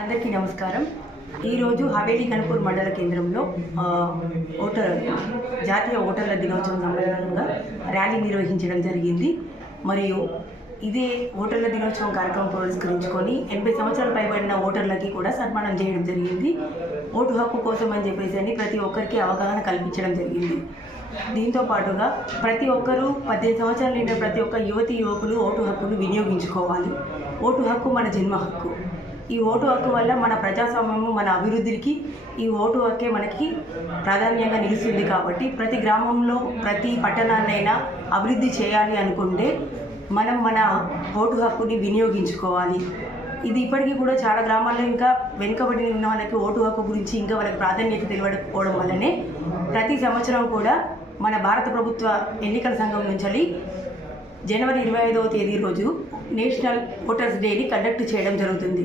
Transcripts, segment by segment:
అందరికీ నమస్కారం. ఈరోజు హవేలీ కనుపూర్ మండల కేంద్రంలో ఓటర్ జాతీయ ఓటర్ల దినోత్సవం సందర్భంగా ర్యాలీ నిర్వహించడం జరిగింది. మరియు ఇదే ఓటర్ల దినోత్సవం కార్యక్రమం పురస్కరించుకొని ఎనభై సంవత్సరాలు పైబడిన ఓటర్లకి కూడా సన్మానం చేయడం జరిగింది. ఓటు హక్కు కోసం అని చెప్పేసి అని ప్రతి ఒక్కరికి అవగాహన కల్పించడం జరిగింది. దీంతో పాటుగా ప్రతి ఒక్కరూ పద్దెనిమిది సంవత్సరాలు నిండిన ప్రతి ఒక్క యువతి యువకులు ఓటు హక్కును వినియోగించుకోవాలి. ఓటు హక్కు మన జన్మ హక్కు. ఈ ఓటు హక్కు వల్ల మన ప్రజాస్వామ్యము మన అభివృద్ధికి ఈ ఓటు హక్కే మనకి ప్రాధాన్యంగా నిలుస్తుంది కాబట్టి ప్రతి గ్రామంలో ప్రతి పట్టణాన్నైనా అభివృద్ధి చేయాలి అనుకుంటే మనం మన ఓటు హక్కుని వినియోగించుకోవాలి. ఇది ఇప్పటికీ కూడా చాలా గ్రామాల్లో ఇంకా వెనుకబడి ఉన్న వాళ్ళకి ఓటు హక్కు గురించి ఇంకా వాళ్ళకి ప్రాధాన్యత తెలియకపోవడం వల్లనే ప్రతి సంవత్సరం కూడా మన భారత ప్రభుత్వ ఎన్నికల సంఘం నుంచి జనవరి ఇరవై ఐదవ తేదీ రోజు నేషనల్ ఓటర్స్ డేని కండక్ట్ చేయడం జరుగుతుంది.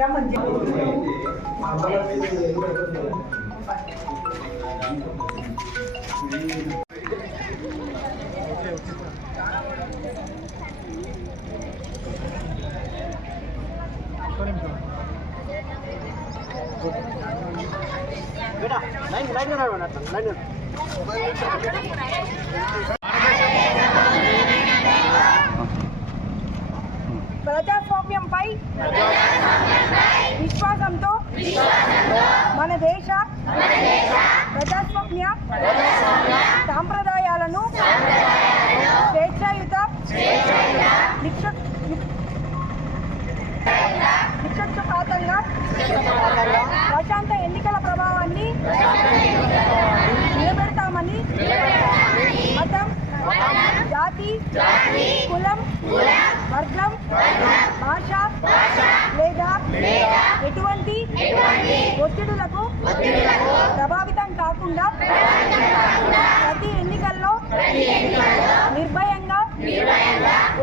రమ్మని ప్రజాస్వామ్యంపై దేశ ప్రజాస్వామ్య సాంప్రదాయాలను స్వేచ్ఛాయుత నిక్షక్షపాతంగా ప్రశాంత ఎన్నికల ప్రభావాన్ని నిలబెడతామని మతం జాతి కులం వర్గం భాష లేదా ఎటువంటి ఒత్తిడులకు ప్రభావితం కాకుండా ప్రతి ఎన్నికల్లో నిర్భయంగా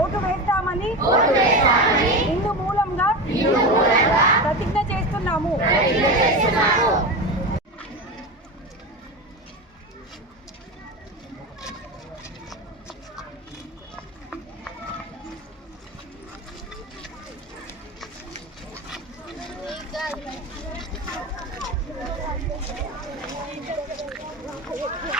ఓటు వేస్తామని ఇందు మూలంగా ప్రతిజ్ఞ చేస్తున్నాము. Oh,